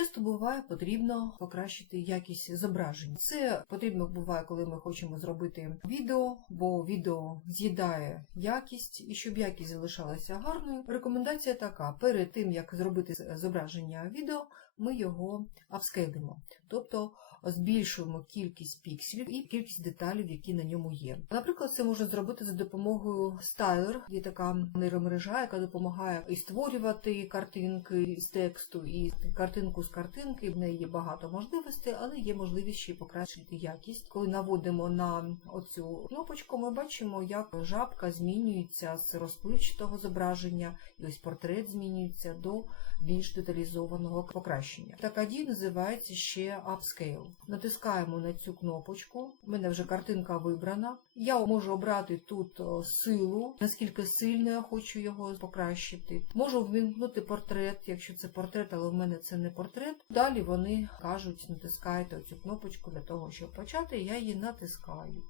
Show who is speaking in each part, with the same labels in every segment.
Speaker 1: Часто буває потрібно покращити якість зображень. Це потрібно буває, коли ми хочемо зробити відео, бо відео з'їдає якість, і щоб якість залишалася гарною. Рекомендація така: перед тим як зробити зображення відео, ми його апскейлимо, тобто збільшуємо кількість пікселів і кількість деталей, які на ньому є. Наприклад, це можна зробити за допомогою Styler. Є така нейромережа, яка допомагає і створювати картинки з тексту, і картинку з картинки. В неї є багато можливостей, але є можливість ще покращити якість. Коли наводимо на оцю кнопочку, ми бачимо, як жабка змінюється з розпливчатого зображення, і ось портрет змінюється до більш деталізованого покращення. Така дія називається ще Upscale. Натискаємо на цю кнопочку. У мене вже картинка вибрана. Я можу обрати тут силу, наскільки сильно я хочу його покращити. Можу ввімкнути портрет, якщо це портрет, але в мене це не портрет. Далі вони кажуть, натискайте цю кнопочку для того, щоб почати. Я її натискаю.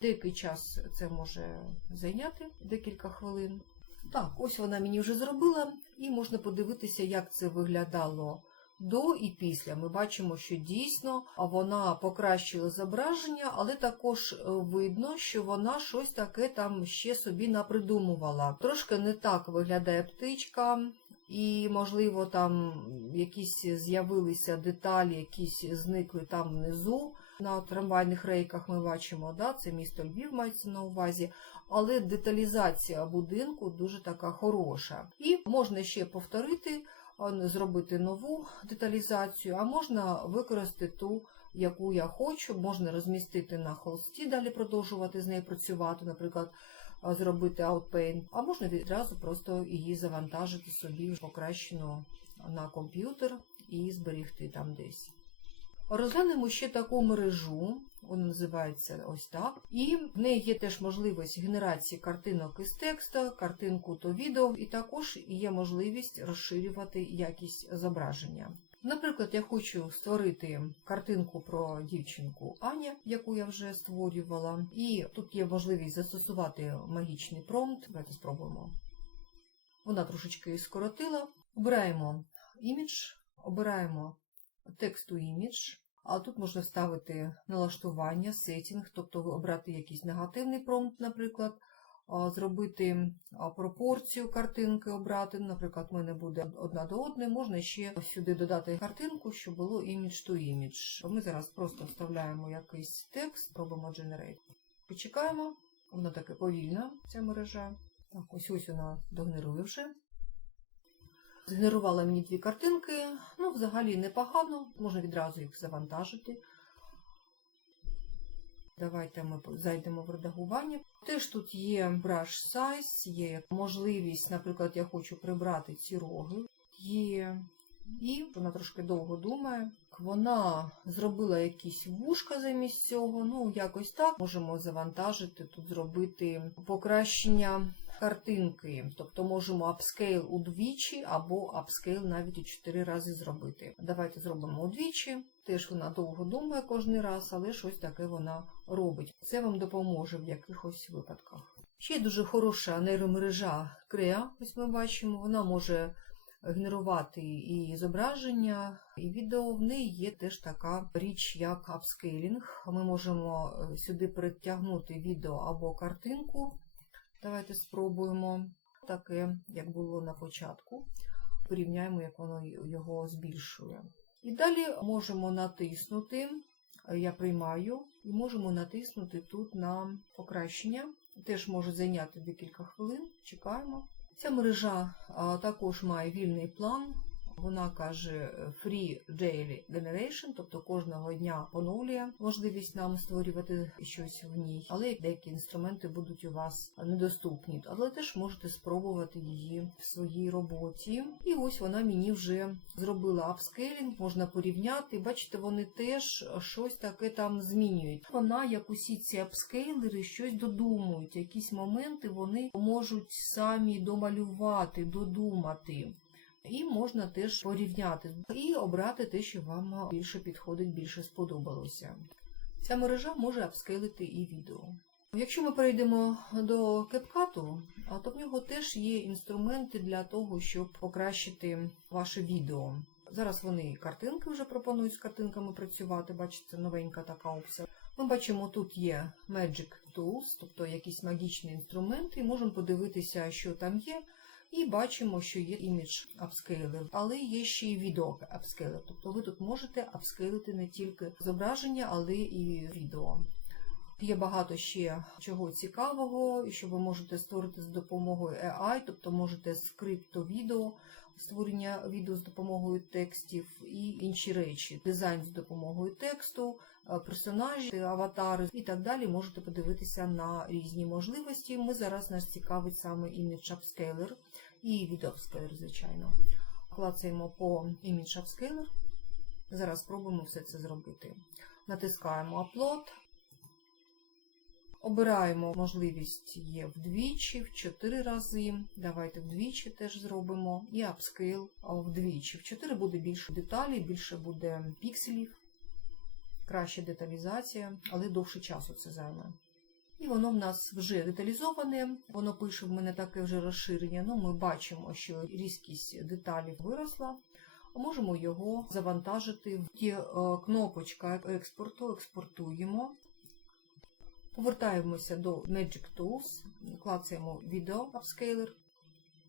Speaker 1: Деякий час це може зайняти декілька хвилин. Так, ось вона мені вже зробила, і можна подивитися, як це виглядало до і після. Ми бачимо, що дійсно вона покращила зображення, але також е, видно, що вона щось таке там ще собі напридумувала. Трошки не так виглядає птичка. І, можливо, там якісь з'явилися деталі, якісь зникли там внизу. На трамвайних рейках ми бачимо, да, це місто Львів мається на увазі, але деталізація будинку дуже така хороша. І можна ще повторити, зробити нову деталізацію, а можна використати ту, яку я хочу, можна розмістити на холсті, далі продовжувати з нею працювати, наприклад, зробити Outpaint, а можна відразу просто її завантажити собі покращено на комп'ютер і зберігти там десь. Розглянемо ще таку мережу, вона називається ось так. І в неї є теж можливість генерації картинок із тексту, картинку то відео, і також є можливість розширювати якість зображення. Наприклад, я хочу створити картинку про дівчинку Аня, яку я вже створювала, і тут є можливість застосувати магічний промпт. Давайте спробуємо. Вона трошечки скоротила. Обираємо імідж, обираємо тексту імідж, а тут можна ставити налаштування, сетінг, тобто обрати якийсь негативний промпт, наприклад, зробити пропорцію картинки, обрати. Наприклад, в мене буде одна до одної. Можна ще сюди додати картинку, щоб було імідж to імідж. Ми зараз просто вставляємо якийсь текст, робимо generate. Почекаємо, вона таке повільна, ця мережа. Так, ось ось вона догенерує вже. Згенерувала мені дві картинки, ну, взагалі непогано, можна відразу їх завантажити. Давайте ми зайдемо в редагування. Теж тут є brush size, є можливість, наприклад, я хочу прибрати ці роги. Є і вона трошки довго думає. Вона зробила якісь вушка замість цього. Ну, якось так. Можемо завантажити, тут зробити покращення картинки. Тобто можемо апскейл удвічі або апскейл навіть у 4 рази зробити. Давайте зробимо удвічі. Теж вона довго думає кожен раз, але щось таке вона робить. Це вам допоможе в якихось випадках. Ще дуже хороша нейромережа Crea, ось ми бачимо, вона може генерувати і зображення, і відео. В неї є теж така річ, як апскейлінг. Ми можемо сюди перетягнути відео або картинку. Давайте спробуємо таке, як було на початку. Порівняємо, як воно його збільшує. І далі можемо натиснути, я приймаю, і можемо натиснути тут на покращення. Теж може зайняти декілька хвилин. Чекаємо. Ця мережа також має вільний план. Вона каже Free Daily Generation, тобто кожного дня оновлює можливість нам створювати щось в ній, але деякі інструменти будуть у вас недоступні. Але теж можете спробувати її в своїй роботі. І ось вона мені вже зробила апскейлінг, можна порівняти. Бачите, вони теж щось таке там змінюють. Вона, як усі ці апскейлери, щось додумують. Якісь моменти вони можуть самі домалювати, додумати. І можна теж порівняти і обрати те, що вам більше підходить, більше сподобалося. Ця мережа може апскейлити і відео. Якщо ми перейдемо до CapCut, то в нього теж є інструменти для того, щоб покращити ваше відео. Зараз вони картинки вже пропонують з картинками працювати. Бачите, новенька така опція. Ми бачимо, тут є Magic Tools, тобто якісь магічні інструменти, і можемо подивитися, що там є. І бачимо, що є імідж апскейлер, але є ще й відео апскейлер. Тобто ви тут можете апскейлити не тільки зображення, але і відео. Є багато ще чого цікавого, що ви можете створити з допомогою AI, тобто можете скрипто відео, створення відео з допомогою текстів і інші речі, дизайн з допомогою тексту, е, персонажі, аватари і так далі. Можете подивитися на різні можливості. Ми зараз нас цікавить саме Image Upscaler і Upscaler, звичайно. Клацаємо по Image Upscaler. Зараз спробуємо все це зробити. Натискаємо Upload. Обираємо можливість є вдвічі, в 4 рази. Давайте вдвічі теж зробимо. І апскейл вдвічі. В 4 буде більше деталей, більше буде пікселів, краща деталізація, але довше часу це займе. І воно в нас вже деталізоване, воно пише в мене таке вже розширення. Ну, Ми бачимо, що різкість деталей виросла. Можемо його завантажити. Є е, кнопочка експорту, експортуємо. Повертаємося до Magic Tools, клацаємо відео Upscaler,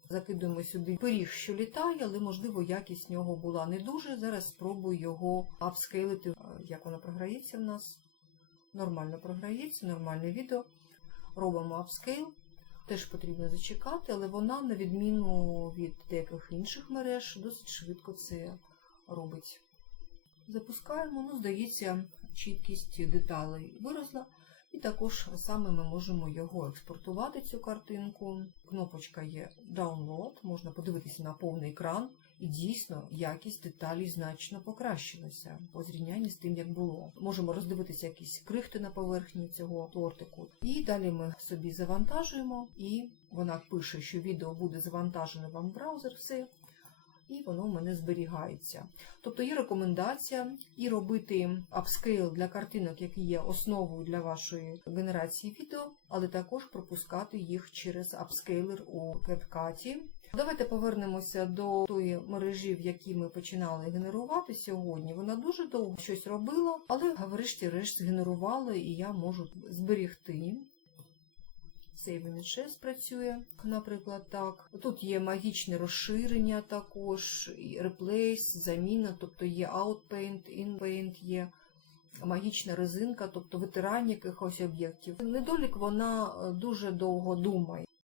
Speaker 1: закидуємо сюди пиріг, що літає, але, можливо, якість нього була не дуже. Зараз спробую його апскейлити, як воно програється в нас. Нормально програється, нормальне відео. Робимо апскейл. Теж потрібно зачекати, але вона, на відміну від деяких інших мереж, досить швидко це робить. Запускаємо, ну, здається, чіткість деталей виросла. І також саме ми можемо його експортувати, цю картинку. Кнопочка є Download, можна подивитися на повний екран, і дійсно якість деталей значно покращилася по зрівнянні з тим, як було. Можемо роздивитися якісь крихти на поверхні цього тортику. І далі ми собі завантажуємо, і вона пише, що відео буде завантажене вам в браузер. Все. І воно в мене зберігається. Тобто є рекомендація і робити апскейл для картинок, які є основою для вашої генерації відео, але також пропускати їх через апскейлер у CapCut. Давайте повернемося до тої мережі, в якій ми починали генерувати сьогодні. Вона дуже довго щось робила, але врешті-решт згенерувала, і я можу зберігти. Save виміншес працює, наприклад, так. Тут є магічне розширення також, і Replace, заміна, тобто є Outpaint, InPaint, є магічна резинка, тобто витирання якихось об'єктів. Недолік вона дуже довго думає.